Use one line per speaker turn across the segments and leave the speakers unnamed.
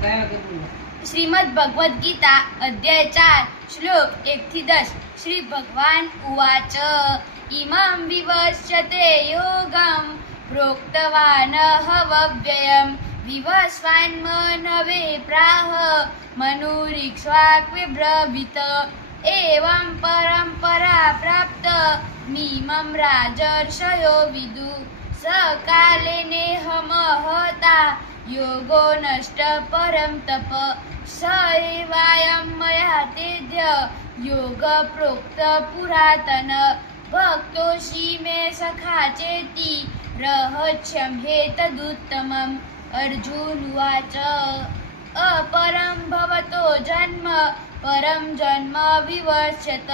શ્રીમદ ભગવદ્ ગીતા, અધ્યાય ચાર, શ્લોક એક થી દસ. શ્રી ભગવાન ઉવાચ ઇમં વિવશ્યતે યોગમ, પ્રોક્તવાન હવવ્યયમ વિવસ્વાન્મનવે પ્રાહ મનુરીક્ષ્વાક્વિબ્રવીત એવં પરંપરા પ્રાપ્ત, મીમમ રાજર્ષયો વિદુ. સકાલે નેહમહતા યોગો નષ્ટ પરમ તપ સૈવાયમ મયા તેદ્ય યોગ પ્રોક્ત પુરાતન ભક્તોષી મે સખા ચેતી રહસ્યમ હેતદુત્તમમ અર્જુનવાચ અપરમ ભવતો જન્મ પરમ જન્મ વિવર્ષ્યત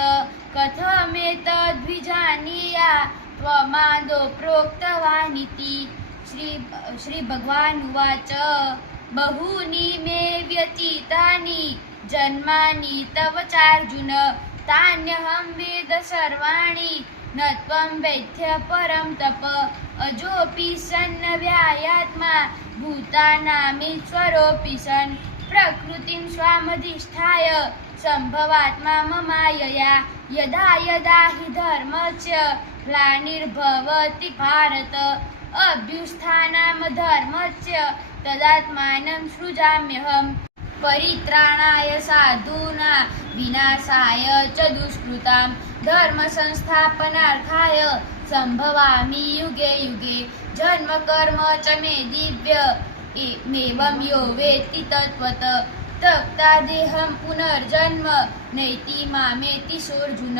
કથમેતદ્વિજાનીયા ત્વમાદો પ્રોક્તવાનિતિ શ્રી શ્રી ભગવાન ઉવાચ બહુની મે વ્યતીતાની જન્માની તવ ચાર્જુન, તાન્યહં વેદ સર્વાણી, ન ત્વં વૈદ્ય પરમ તપ, અજોપી સન્ન વ્યાયાત્મા ભૂતાનામીશ્વરોપી સન પ્રકૃતિં સ્વામધિષ્ઠાય, સંભવાત્મા મમાયયા, યદા યદા હિ ધર્મસ્ય, ગ્લાનિર્ભવતિ ભારત અભ્યુત્થાનમ ધર્મસ્ય તદાત્માનમ સૃજામ્યહમ. પરિત્રાણાય સાધુના વિનાશાય ચ દુષ્કૃતામ. ધર્મ સંસ્થાપનાર્થાય સંભવામિ યુગે યુગે. જન્મ કર્મ ચ મે દિવ્ય. મેવમ મેવં યો વેતિ તત્વત. તક્તા દેહમ પુનર્જન્મ. નૈતિ મામેતિ સોર્જુન.